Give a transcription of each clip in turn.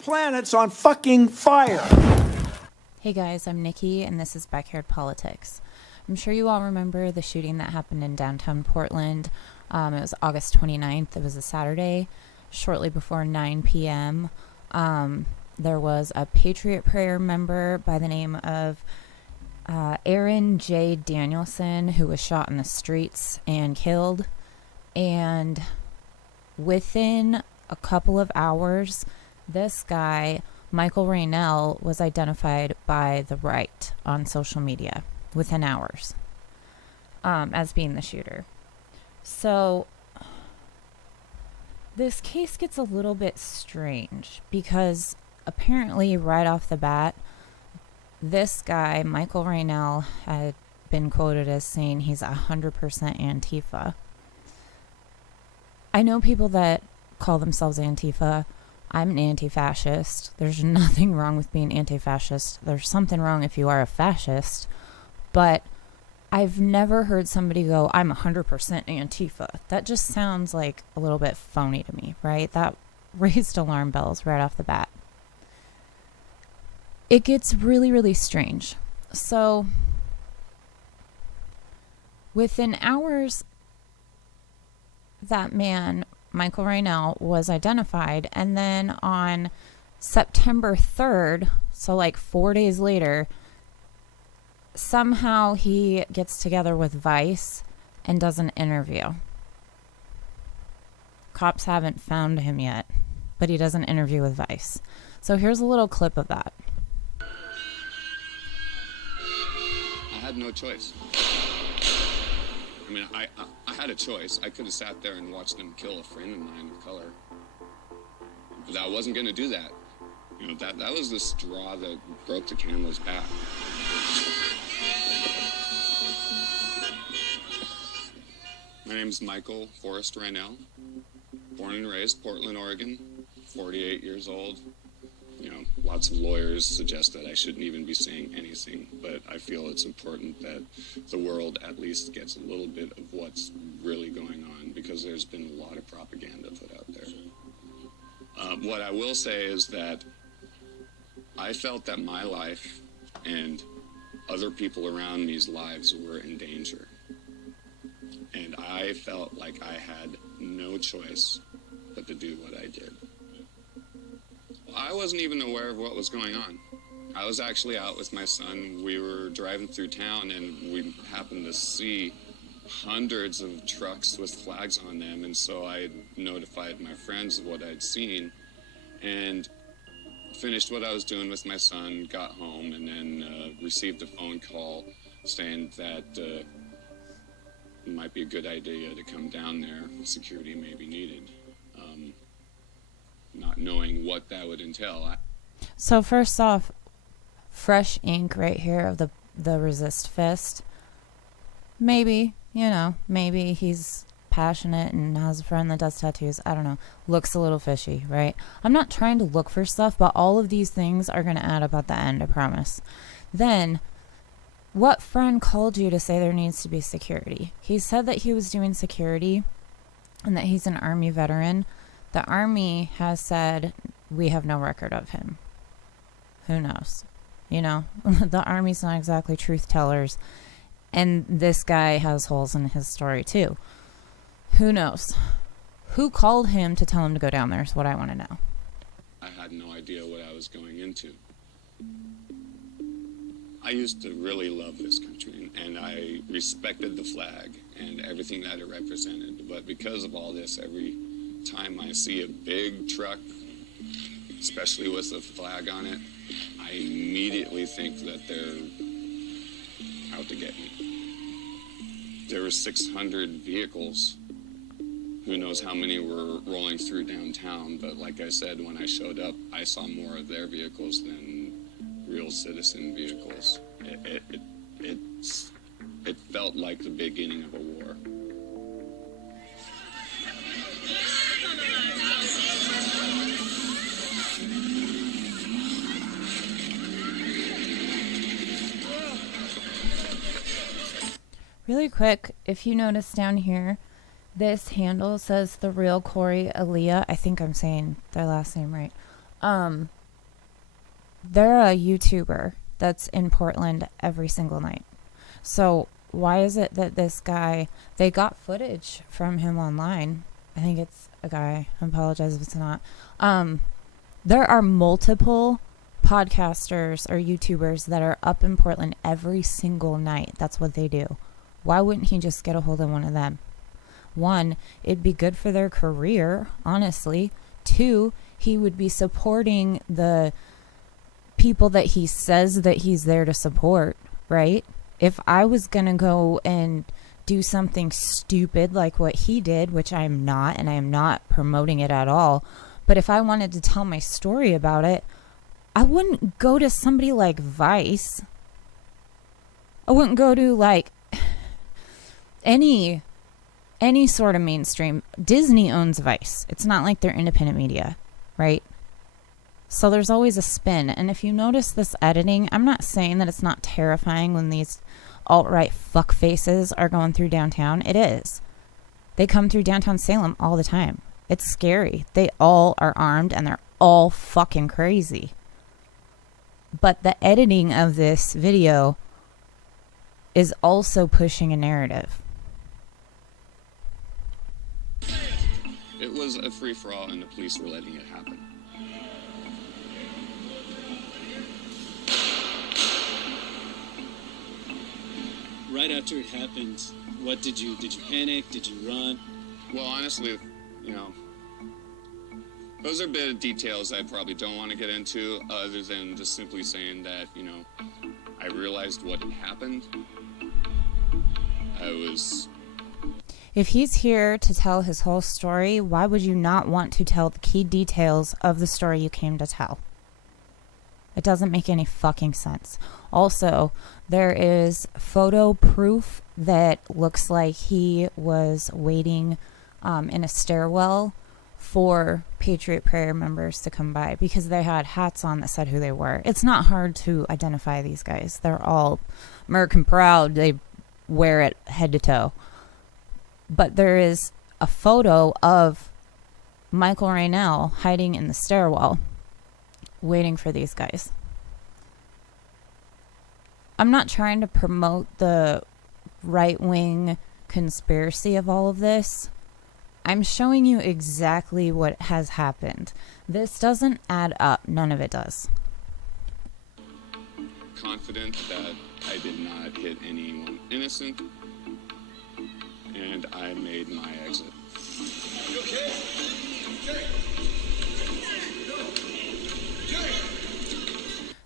planet's on fucking fire. Hey guys, I'm Nikki, and this is Backyard Politics. I'm sure you all remember the shooting that happened in downtown Portland. It was August 29th. It was a Saturday, shortly before 9 p.m. There was a Patriot Prayer member by the name of Aaron J. Danielson who was shot in the streets and killed. And within a couple of hours, this guy, Michael Raynell, was identified by the right on social media within hours as being the shooter. So this case gets a little bit strange because apparently right off the bat, this guy, Michael Raynell, had been quoted as saying he's 100% Antifa. I know people that call themselves Antifa. I'm an anti-fascist. There's nothing wrong with being anti-fascist. There's something wrong if you are a fascist. But I've never heard somebody go, I'm 100% Antifa. That just sounds like a little bit phony to me, right? That raised alarm bells right off the bat. It gets really, really strange. So within hours, that man, Michael Raynell, was identified. And then on September 3rd, so like 4 days later, somehow he gets together with Vice and does an interview. Cops haven't found him yet, but he does an interview with Vice. So here's a little clip of that. I had no choice. I mean, I had a choice. I could have sat there and watched them kill a friend of mine of color. But I wasn't going to do that. You know, that was the straw that broke the camel's back. My name's Michael Forrest Raynell. Born and raised Portland, Oregon. 48 years old. You know, lots of lawyers suggest that I shouldn't even be saying anything, but I feel it's important that the world at least gets a little bit of what's really going on, because there's been a lot of propaganda put out there. What I will say is that I felt that my life and other people around me's lives were in danger. And I felt like I had no choice but to do what I did. I wasn't even aware of what was going on. I was actually out with my son. We were driving through town and we happened to see hundreds of trucks with flags on them, and so I notified my friends of what I'd seen and finished what I was doing with my son, got home, and then received a phone call saying that it might be a good idea to come down there. Security may be needed. Not knowing what that would entail. So first off, fresh ink right here of the resist fist. Maybe, maybe he's passionate and has a friend that does tattoos. I don't know. Looks a little fishy, right? I'm not trying to look for stuff, but all of these things are going to add up at the end, I promise. Then, what friend called you to say there needs to be security? He said that he was doing security and that he's an Army veteran. The Army has said, we have no record of him. Who knows? The Army's not exactly truth tellers. And this guy has holes in his story too. Who knows? Who called him to tell him to go down there is what I want to know. I had no idea what I was going into. I used to really love this country, and I respected the flag and everything that it represented. But because of all this, every time I see a big truck, especially with a flag on it, I immediately think that they're out to get me. There were 600 vehicles. Who knows how many were rolling through downtown, but like I said, when I showed up, I saw more of their vehicles than real citizen vehicles. It felt like the beginning of a war. Really quick, if you notice down here, this handle says The Real Corey Aaliyah. I think I'm saying their last name right. They're a YouTuber that's in Portland every single night. So why is it that this guy, they got footage from him online. I think it's a guy. I apologize if it's not. There are multiple podcasters or YouTubers that are up in Portland every single night. That's what they do. Why wouldn't he just get a hold of one of them? One, it'd be good for their career, honestly. Two, he would be supporting the people that he says that he's there to support, right? If I was going to go and do something stupid like what he did, which I am not, and I am not promoting it at all, but if I wanted to tell my story about it, I wouldn't go to somebody like Vice. I wouldn't go to like any sort of mainstream. Disney owns Vice. It's not like they're independent media, right? So there's always a spin. And if you notice this editing, I'm not saying that it's not terrifying when these alt-right fuck faces are going through downtown. It is. They come through downtown Salem all the time. It's scary. They all are armed and they're all fucking crazy. But the editing of this video is also pushing a narrative. It was a free-for-all, and the police were letting it happen. Right after it happened, what did you panic? Did you run? Well, honestly, those are a bit of details I probably don't want to get into, other than just simply saying that, I realized what had happened. If he's here to tell his whole story, why would you not want to tell the key details of the story you came to tell? It doesn't make any fucking sense. Also, there is photo proof that looks like he was waiting in a stairwell for Patriot Prayer members to come by because they had hats on that said who they were. It's not hard to identify these guys. They're all American proud. They wear it head to toe. But there is a photo of Michael Raynell hiding in the stairwell waiting for these guys. I'm not trying to promote the right-wing conspiracy of all of this. I'm showing you exactly what has happened. This doesn't add up. None of it does. Confident that I did not hit anyone innocent, and I made my exit. Okay.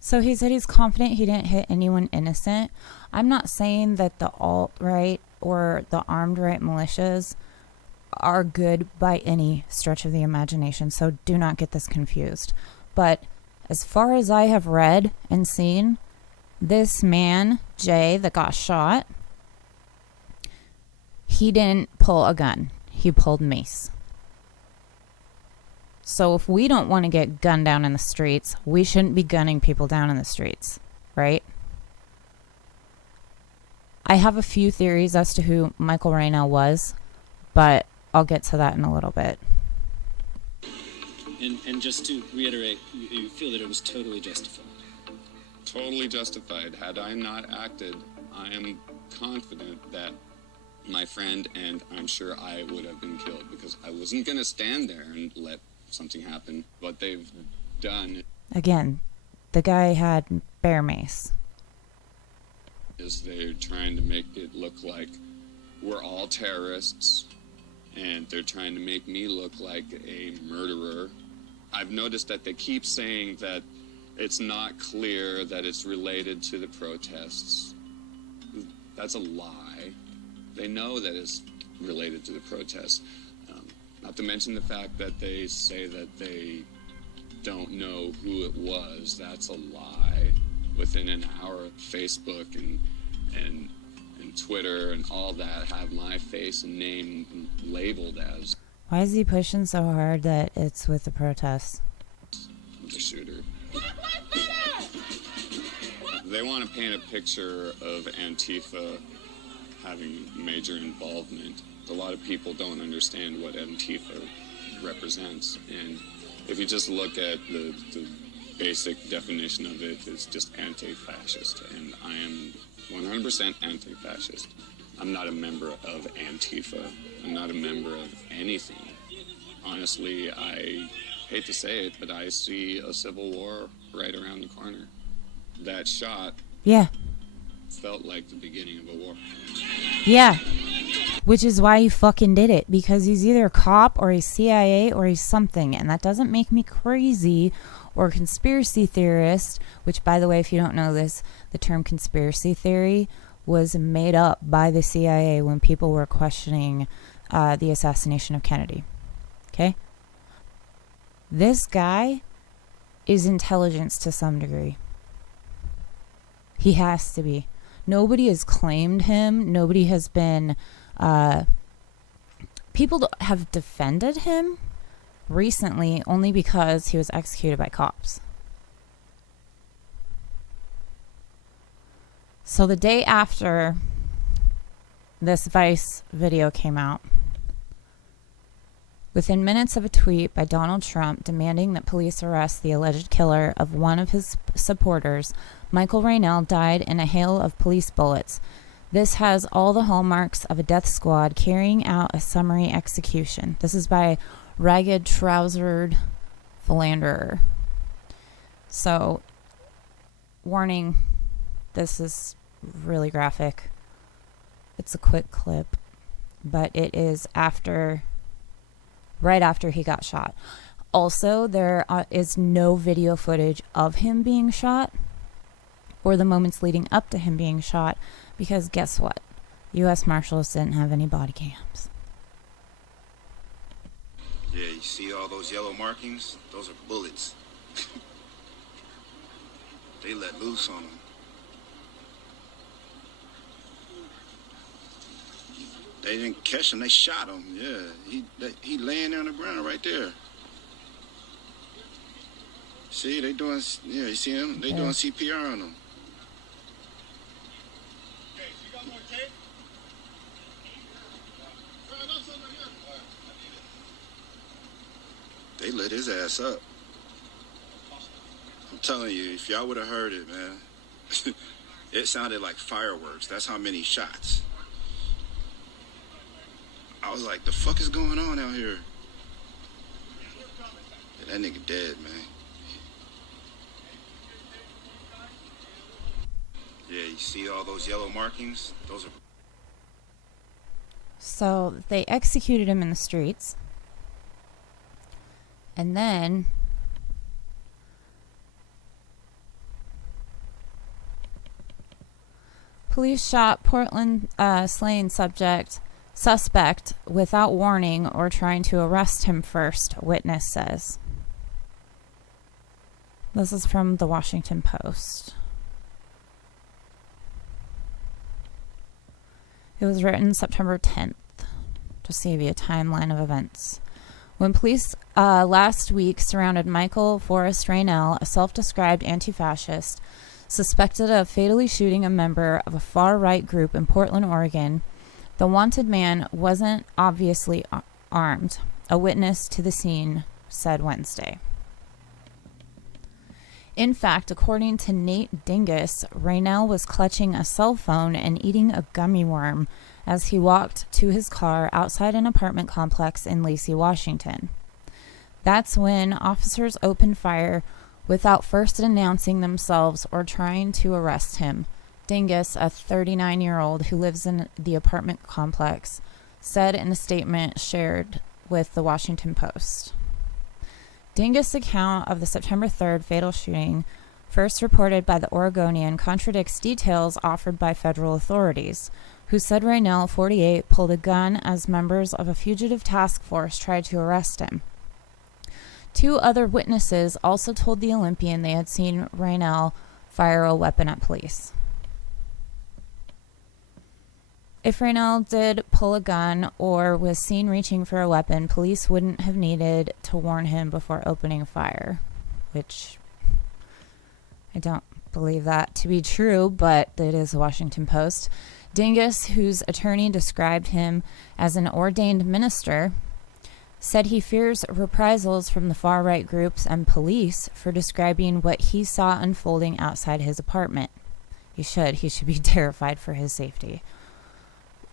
So he said he's confident he didn't hit anyone innocent. I'm not saying that the alt-right or the armed right militias are good by any stretch of the imagination, so do not get this confused. But as far as I have read and seen, this man, Jay, that got shot, he didn't pull a gun. He pulled mace. So if we don't want to get gunned down in the streets, we shouldn't be gunning people down in the streets, right? I have a few theories as to who Michael Raynell was, but I'll get to that in a little bit. And just to reiterate, you feel that it was totally justified? Totally justified. Had I not acted, I am confident that my friend and I'm sure I would have been killed, because I wasn't going to stand there and let something happen. What they've done, Again, the guy had bear mace. is they're trying to make it look like we're all terrorists, and they're trying to make me look like a murderer. I've noticed that they keep saying that it's not clear that it's related to the protests. That's a lie. They know that it's related to the protests. Not to mention the fact that they say that they don't know who it was. That's a lie. Within an hour, Facebook and Twitter and all that have my face and name labeled as Why is he pushing so hard that it's with the protests? the shooter. They want to paint a picture of Antifa having major involvement. A lot of people don't understand what Antifa represents, and If you just look at the basic definition of it, it's just anti-fascist, and I am 100% anti-fascist. I'm not a member of Antifa. I'm not a member of anything. Honestly, I hate to say it, but I see a civil war right around the corner. That shot Yeah. felt like the beginning of a war. Yeah. Which is why he fucking did it. Because he's either a cop or he's CIA or he's something. And that doesn't make me crazy or conspiracy theorist. Which, by the way, if you don't know this, the term conspiracy theory was made up by the CIA when people were questioning the assassination of Kennedy. Okay? This guy is intelligence to some degree. He has to be. Nobody has claimed him. Nobody has been... people have defended him recently only because he was executed by cops. So the day after this Vice video came out, within minutes of a tweet by Donald Trump demanding that police arrest the alleged killer of one of his supporters, Michael Raynell died in a hail of police bullets. This has all the hallmarks of a death squad carrying out a summary execution. This is by Ragged Trousered Philanderer. So, warning, this is really graphic. It's a quick clip, but it is right after he got shot. Also, there is no video footage of him being shot or the moments leading up to him being shot, because guess what? U.S. Marshals didn't have any body cams. Yeah, you see all those yellow markings? Those are bullets. They let loose on him. They didn't catch him, they shot him. Yeah, he laying there on the ground right there. See, they doing, yeah, you see him? They doing CPR on him. Okay, so you got more tape? They lit his ass up. I'm telling you, if y'all would have heard it, man, it sounded like fireworks. That's how many shots. I was like, the fuck is going on out here? Yeah, that nigga dead, man. Yeah, you see all those yellow markings? Those are... So they executed him in the streets. And then police shot Portland slain suspect without warning or trying to arrest him first, witness says. This is from the Washington Post. It was written September 10th, just to give you a timeline of events. When police last week surrounded Michael Forrest Raynell, a self-described anti-fascist, suspected of fatally shooting a member of a far-right group in Portland, Oregon, the wanted man wasn't obviously armed, a witness to the scene said Wednesday. In fact, according to Nate Dingus, Raynell was clutching a cell phone and eating a gummy worm as he walked to his car outside an apartment complex in Lacey, Washington. That's when officers opened fire without first announcing themselves or trying to arrest him. Dingus, a 39-year-old who lives in the apartment complex, said in a statement shared with the Washington Post. Dingus' account of the September 3rd fatal shooting, first reported by the Oregonian, contradicts details offered by federal authorities, who said Raynell, 48, pulled a gun as members of a fugitive task force tried to arrest him. Two other witnesses also told the Olympian they had seen Raynell fire a weapon at police. If Raynell did pull a gun or was seen reaching for a weapon, police wouldn't have needed to warn him before opening fire, which I don't believe that to be true, but it is the Washington Post. Dingus, whose attorney described him as an ordained minister, said he fears reprisals from the far-right groups and police for describing what he saw unfolding outside his apartment. He should be terrified for his safety.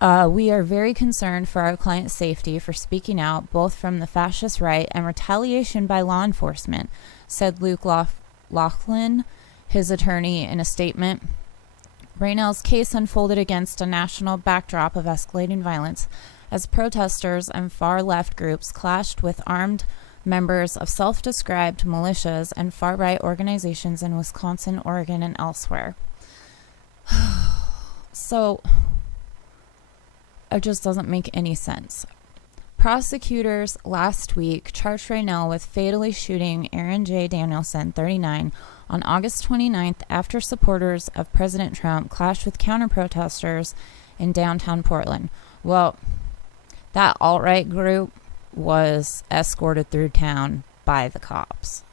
We are very concerned for our client's safety for speaking out, both from the fascist right and retaliation by law enforcement, said Luke Laughlin, his attorney, in a statement. Raynell's case unfolded against a national backdrop of escalating violence as protesters and far-left groups clashed with armed members of self-described militias and far-right organizations in Wisconsin, Oregon, and elsewhere. So, it just doesn't make any sense. Prosecutors last week charged Raynell with fatally shooting Aaron J. Danielson, 39, on August 29th after supporters of President Trump clashed with counter-protesters in downtown Portland. Well, that alt-right group was escorted through town by the cops.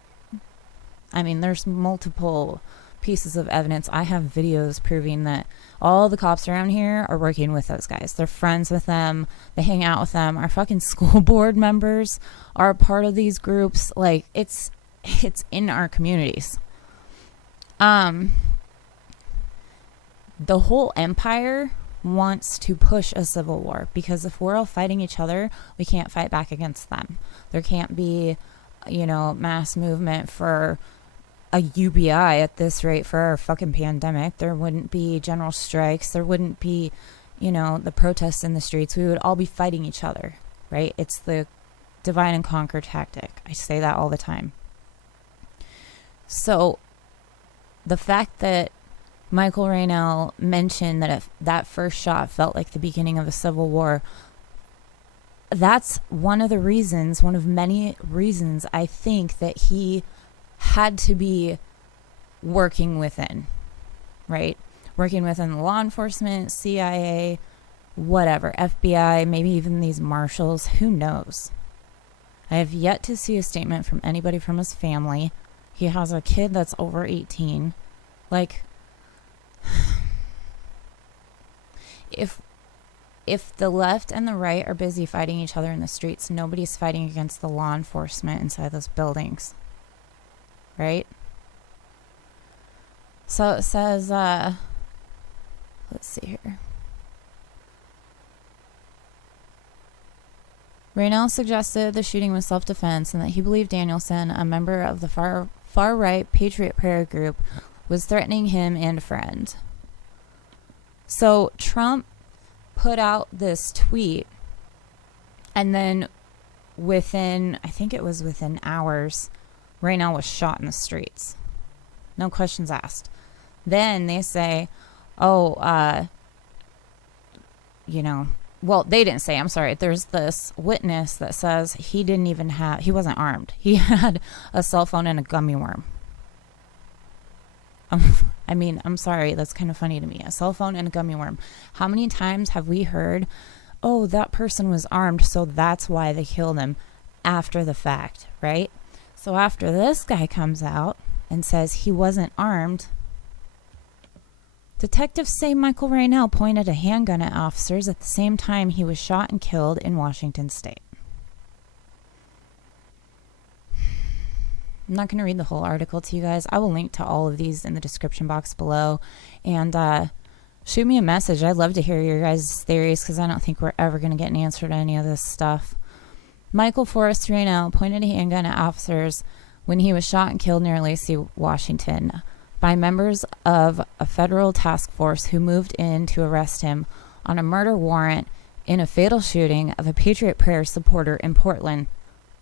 I mean, there's multiple pieces of evidence. I have videos proving that all the cops around here are working with those guys. They're friends with them. They hang out with them. Our fucking school board members are a part of these groups. Like, it's in our communities. The whole empire wants to push a civil war, because if we're all fighting each other, we can't fight back against them. There can't be, mass movement for a UBI at this rate for our fucking pandemic. There wouldn't be general strikes. There wouldn't be, the protests in the streets. We would all be fighting each other, right? It's the divide and conquer tactic. I say that all the time. So the fact that Michael Raynell mentioned that if that first shot felt like the beginning of a civil war, that's one of many reasons I think that he had to be working within, right? Working within the law enforcement, CIA, whatever, FBI, maybe even these marshals, who knows? I have yet to see a statement from anybody from his family. He has a kid that's over 18. Like, if the left and the right are busy fighting each other in the streets, nobody's fighting against the law enforcement inside those buildings. Right? So it says, let's see here. Raynell suggested the shooting was self-defense and that he believed Danielson, a member of the far-right Patriot Prayer group, was threatening him and a friend. So Trump put out this tweet, and then within hours, Raynell was shot in the streets. No questions asked. Then they say, well, they didn't say, I'm sorry. There's this witness that says he wasn't armed. He had a cell phone and a gummy worm. I'm sorry. That's kind of funny to me. A cell phone and a gummy worm. How many times have we heard, oh, that person was armed, so that's why they killed him after the fact, right? So after this guy comes out and says he wasn't armed, detectives say Michael Raynell pointed a handgun at officers at the same time he was shot and killed in Washington State. I'm not going to read the whole article to you guys. I will link to all of these in the description box below. And shoot me a message. I'd love to hear your guys' theories, because I don't think we're ever going to get an answer to any of this stuff. Michael Forrest Raynell pointed a handgun at officers when he was shot and killed near Lacey, Washington, by members of a federal task force who moved in to arrest him on a murder warrant in a fatal shooting of a Patriot Prayer supporter in Portland,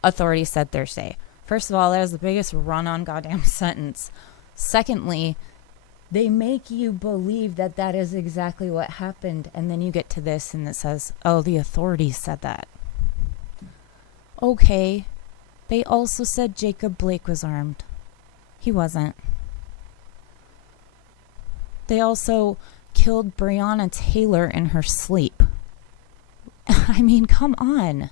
authorities said Thursday. First of all, that is the biggest run-on goddamn sentence. Secondly, they make you believe that that is exactly what happened, and then you get to this and it says, oh, the authorities said that. Okay. They also said Jacob Blake was armed. He wasn't. They also killed Breonna Taylor in her sleep. I mean, come on.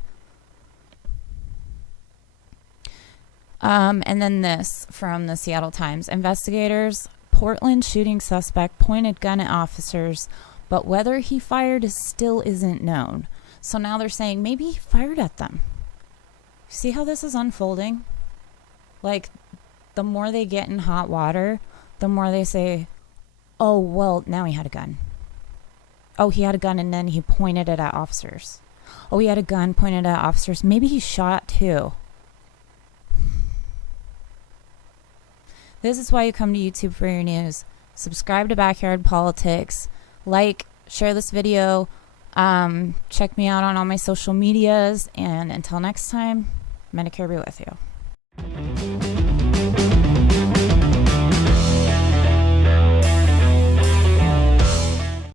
And then this from the Seattle Times. Investigators, Portland shooting suspect pointed gun at officers, but whether he fired still isn't known. So now they're saying maybe he fired at them. See how this is unfolding? Like, the more they get in hot water, the more they say, oh, well, now he had a gun. Oh, he had a gun and then he pointed it at officers. Oh, he had a gun pointed at officers. Maybe he shot too. This is why you come to YouTube for your news. Subscribe to Backyard Politics. Like, share this video. Check me out on all my social medias. And until next time, Medicare be with you.